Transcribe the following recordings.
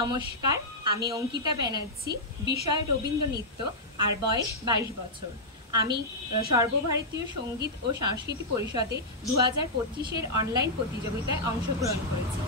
নমস্কার, আমি অঙ্কিতা ব্যানার্জি, বিষয় রবীন্দ্র নৃত্য আর বয়স 22 বছর। আমি সর্বভারতীয় সঙ্গীত ও সংস্কৃতি পরিষদে 2025-এর অনলাইন প্রতিযোগিতায় অংশগ্রহণ করেছি।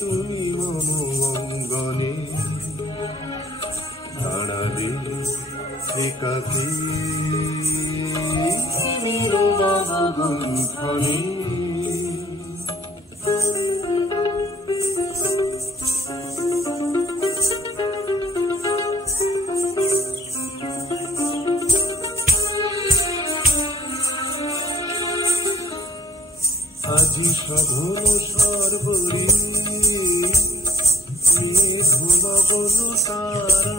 তুমি মম অঙ্গনে দাঁড়ালে একাকী গুণ্ঠনে। আজি সঘন সর্বরে ঘুমগন তারা,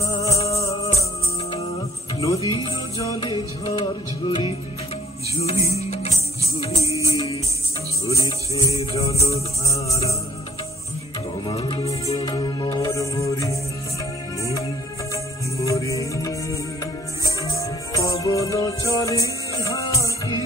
নদীর জলে ঝড় ঝরি ঝরি ঝরি ঝরেছে জলধারা। তোমার বন মরমরে মরি মরে পবন চলে হাকি।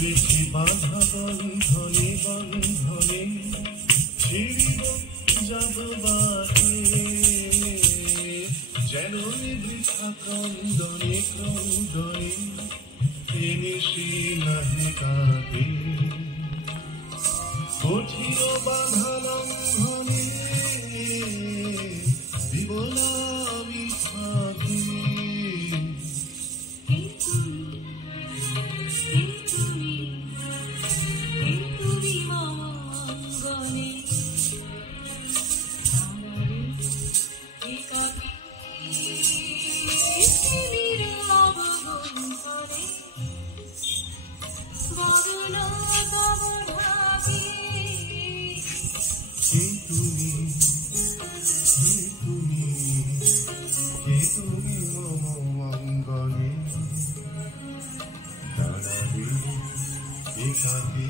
রয়েছে বাধা বন্ধনে বন্ধনে, ছিড়িব যাব বাটে যেন বৃথা ক্রন্দনে ক্রন্দনে এনেছি নাহি কাটে। কঠিন বাধা লঙ্ঘনে বিবলা আমি থাকি। তুমি মম অঙ্গনে দাঁড়ালে একাকী।